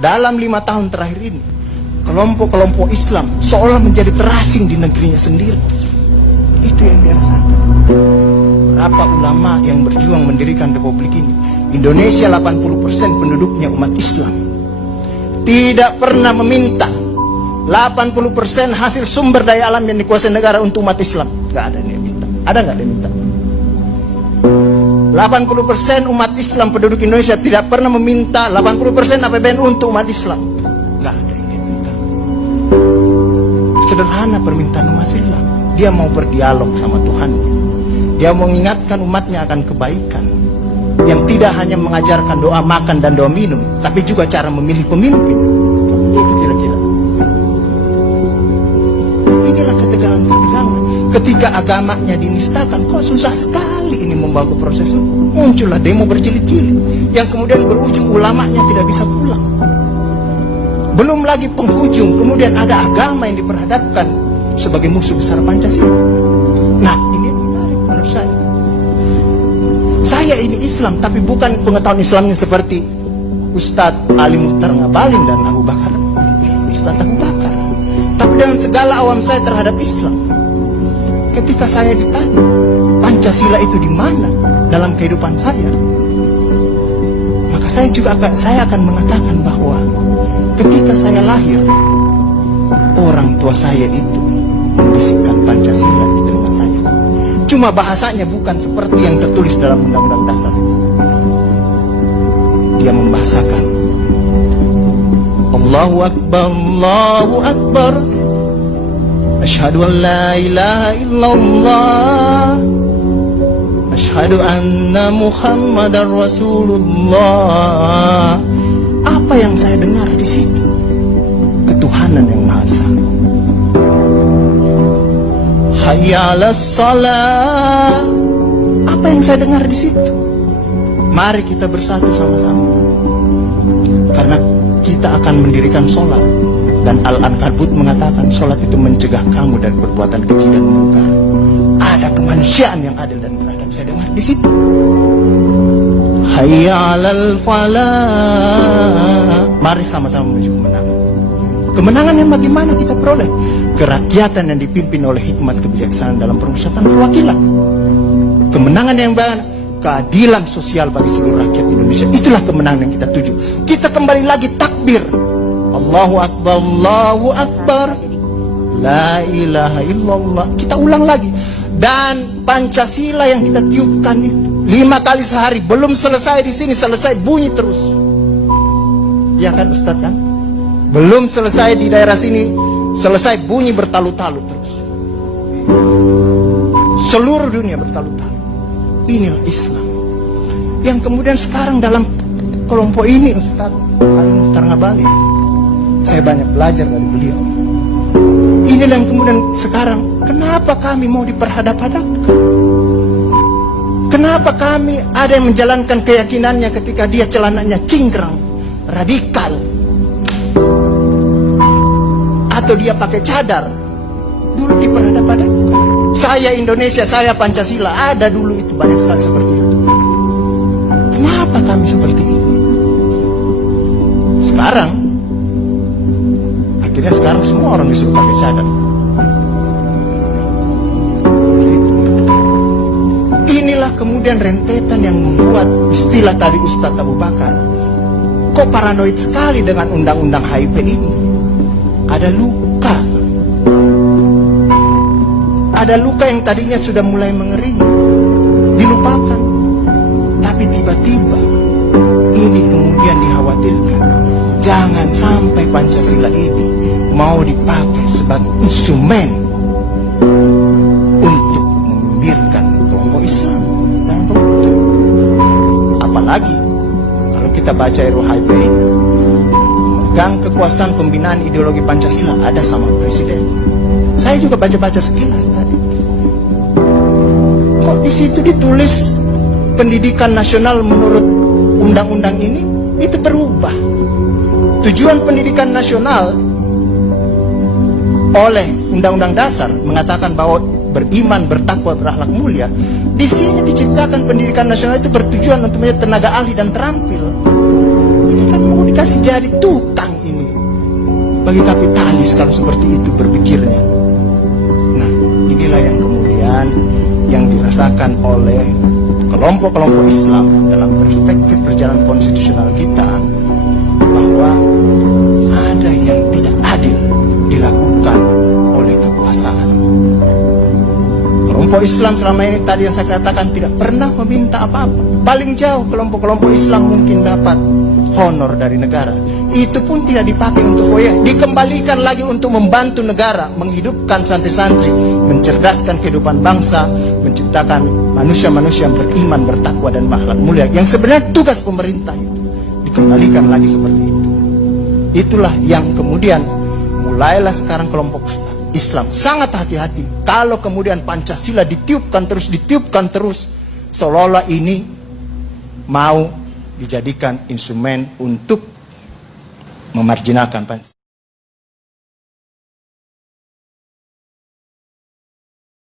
dalam 5 tahun terakhir ini, kelompok-kelompok Islam seolah menjadi terasing di negerinya sendiri. Itu yang dia rasakan. Berapa ulama yang berjuang mendirikan republik ini? Indonesia 80% penduduknya umat Islam. Tidak pernah meminta 80% hasil sumber daya alam yang dikuasai negara untuk umat Islam. Gak ada yang minta. Ada gak yang minta? 80% umat Islam penduduk Indonesia tidak pernah meminta 80% APBN untuk umat Islam. Gak ada yang dia minta. Sederhana permintaan umat Islam. Dia mau berdialog sama Tuhannya. Dia mau mengingatkan umatnya akan kebaikan, yang tidak hanya mengajarkan doa makan dan doa minum, tapi juga cara memilih pemimpin. Itu kira-kira. Inilah ketegangan-ketegangan. Ketika agamanya dinistakan, kok susah sekali ini membawa ke proses hukum. Muncullah demo berjilid-jilid, yang kemudian berujung ulamanya tidak bisa pulang. Belum lagi penghujung, kemudian ada agama yang diperhadapkan sebagai musuh besar Pancasila. Nah, ini yang menarik menurut saya. Saya ini Islam, tapi bukan pengetahuan Islamnya seperti Ustadz Ali Muhtar Ngabalin dan Abu Bakar, Ustadz Abu Bakar. Tapi dengan segala awam saya terhadap Islam, ketika saya ditanya Pancasila itu di mana dalam kehidupan saya, maka saya akan mengatakan bahwa ketika saya lahir, orang tua saya itu membisikkan Pancasila di telinga saya. Cuma bahasanya bukan seperti yang tertulis dalam Undang-Undang Dasar. Dia membahasakan Allahu Akbar, Allahu Akbar, Asyhadu an la ilaha illallah, Asyhadu anna Muhammadar Rasulullah. Apa yang saya dengar di situ? Ketuhanan yang Maha Esa. Hayya 'alas shalah. Apa yang saya dengar di situ? Mari kita bersatu sama-sama, karena kita akan mendirikan sholat. Dan Al-Ankabut mengatakan sholat itu mencegah kamu dari perbuatan keji dan mungkar. Ada kemanusiaan yang adil dan beradab. Saya dengar di situ. Hayya 'alal falah. Mari sama-sama menuju kemenangan. Kemenangan yang bagaimana kita peroleh? Kerakyatan yang dipimpin oleh hikmat kebijaksanaan dalam permusyawaratan perwakilan. Kemenangan yang bagaimana? Keadilan sosial bagi seluruh rakyat Indonesia. Itulah kemenangan yang kita tuju. Kita kembali lagi takbir, Allahu Akbar, Allahu Akbar, la ilaha illallah. Kita ulang lagi. Dan Pancasila yang kita tiupkan itu 5 kali sehari, belum selesai di sini, selesai bunyi terus. Ya kan Ustadz kan? Belum selesai di daerah sini, selesai bunyi bertalu-talu terus. Seluruh dunia bertalu-talu. Inilah Islam yang kemudian sekarang dalam kelompok ini, Ustadz Ali Muhtar Ngabalin, saya banyak belajar dari beliau. Inilah yang kemudian sekarang, kenapa kami mau diperhadap-hadapkan? Kenapa kami ada yang menjalankan keyakinannya ketika dia celananya cingkrang, radikal, atau dia pakai cadar, dulu diperhadap-hadapkan. Saya Indonesia, saya Pancasila, ada dulu itu banyak sekali seperti itu. Kenapa kami seperti ini? Sekarang, akhirnya sekarang semua orang disuruh pakai cadar. Inilah kemudian rentetan yang membuat istilah tadi Ustadz Abu Bakar, kok paranoid sekali dengan undang-undang HIP ini. Ada luka. Ada luka yang tadinya sudah mulai mengering, dilupakan. Tapi tiba-tiba ini kemudian dikhawatirkan, jangan sampai Pancasila ini mau dipakai sebagai instrumen untuk membibirkan kelompok Islam dan kelompok. Apalagi kalau kita baca RUU itu, memegang kekuasaan pembinaan ideologi Pancasila ada sama presiden. Saya juga baca-baca sekilas tadi. Kok di situ ditulis pendidikan nasional menurut undang-undang ini itu berubah. Tujuan pendidikan nasional oleh Undang-Undang Dasar mengatakan bahwa beriman, bertakwa, berakhlak mulia. Di sini diciptakan pendidikan nasional itu bertujuan untuk menjadi tenaga ahli dan terampil. Ini kan mau dikasih jadi tukang bagi kapitalis kalau seperti itu berpikirnya. Nah, inilah yang kemudian yang dirasakan oleh kelompok-kelompok Islam dalam perspektif perjalanan konstitusional kita, bahwa ada yang tidak adil dilakukan oleh kekuasaan. Kelompok Islam selama ini tadi yang saya katakan tidak pernah meminta apa-apa. Paling jauh kelompok-kelompok Islam mungkin dapat honor dari negara. Itu pun tidak dipakai untuk proyek, dikembalikan lagi untuk membantu negara, menghidupkan santri-santri, mencerdaskan kehidupan bangsa, menciptakan manusia-manusia yang beriman, bertakwa dan akhlak mulia. Yang sebenarnya tugas pemerintah itu dikembalikan lagi seperti itu. Itulah yang kemudian mulailah sekarang kelompok Islam sangat hati-hati kalau kemudian Pancasila ditiupkan terus, seolah-olah ini mau dijadikan instrumen untuk memarjinalkan Pancasila.